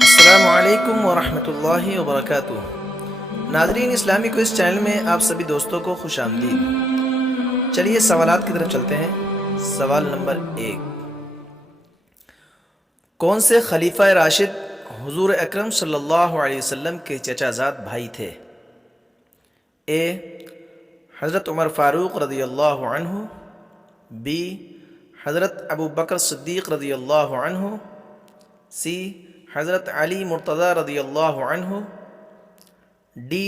السلام علیکم ورحمۃ اللہ وبرکاتہ۔ ناظرین، اسلامی کوئز چینل میں آپ سبھی دوستوں کو خوش آمدید۔ چلیے سوالات کی طرف چلتے ہیں۔ سوال نمبر 1، کون سے خلیفہ راشد حضور اکرم صلی اللہ علیہ وسلم کے چچا زاد بھائی تھے؟ اے حضرت عمر فاروق رضی اللہ عنہ، بی حضرت ابو بکر صدیق رضی اللہ عنہ، سی حضرت علی مرتضی رضی اللہ عنہ، ڈی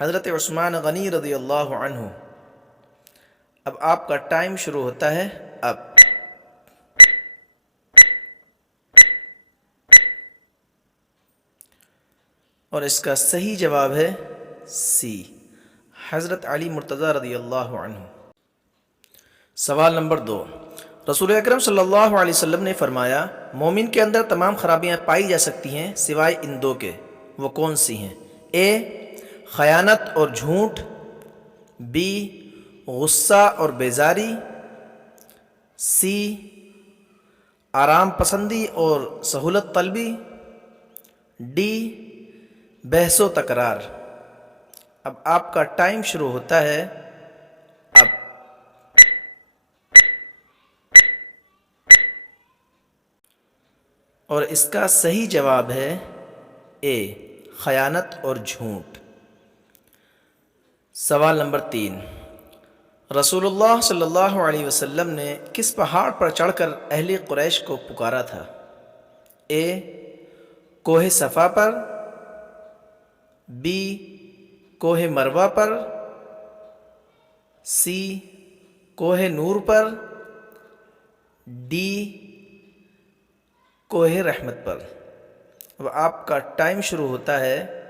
حضرت عثمان غنی رضی اللہ عنہ۔ اب آپ کا ٹائم شروع ہوتا ہے اب۔ اور اس کا صحیح جواب ہے سی، حضرت علی مرتضی رضی اللہ عنہ۔ سوال نمبر 2، رسول اکرم صلی اللہ علیہ وسلم نے فرمایا مومن کے اندر تمام خرابیاں پائی جا سکتی ہیں سوائے ان دو کے، وہ کون سی ہیں؟ اے خیانت اور جھوٹ، بی غصہ اور بیزاری، سی آرام پسندی اور سہولت طلبی، ڈی بحث و تکرار۔ اب آپ کا ٹائم شروع ہوتا ہے اب۔ اور اس کا صحیح جواب ہے اے خیانت اور جھوٹ۔ سوال نمبر 3، رسول اللہ صلی اللہ علیہ وسلم نے کس پہاڑ پر چڑھ کر اہل قریش کو پکارا تھا؟ اے کوہ صفا پر، بی کوہ مروہ پر، سی کوہ نور پر، ڈی کوہ رحمت پر۔ اب آپ کا ٹائم شروع ہوتا ہے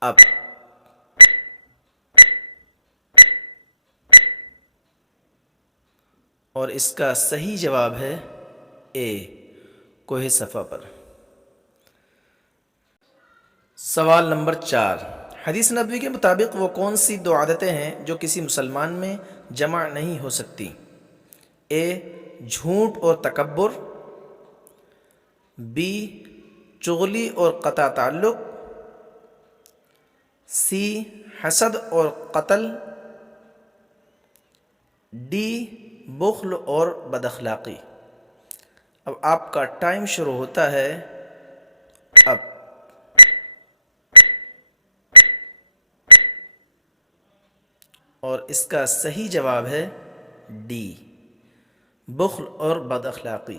اب۔ اور اس کا صحیح جواب ہے اے کوہ صفا پر۔ سوال نمبر 4، حدیث نبوی کے مطابق وہ کون سی دو عادتیں ہیں جو کسی مسلمان میں جمع نہیں ہو سکتی؟ اے جھوٹ اور تکبر، بی چغلی اور قطع تعلق، سی حسد اور قتل، ڈی بخل اور بد اخلاقی۔ اب آپ کا ٹائم شروع ہوتا ہے اب۔ اور اس کا صحیح جواب ہے ڈی بخل اور بد اخلاقی۔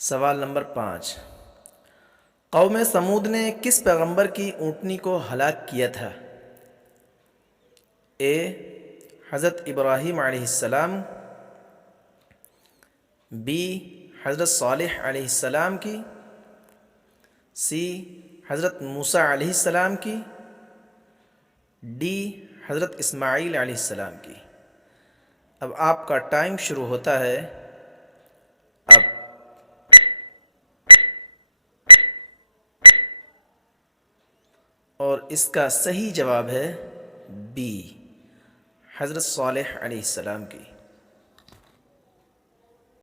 سوال نمبر 5، قوم سمود نے کس پیغمبر کی اونٹنی کو ہلاک کیا تھا؟ اے حضرت ابراہیم علیہ السلام، بی حضرت صالح علیہ السلام کی، سی حضرت موسیٰ علیہ السلام کی، ڈی حضرت اسماعیل علیہ السلام کی۔ اب آپ کا ٹائم شروع ہوتا ہے اب۔ اور اس کا صحیح جواب ہے بی حضرت صالح علیہ السلام کی۔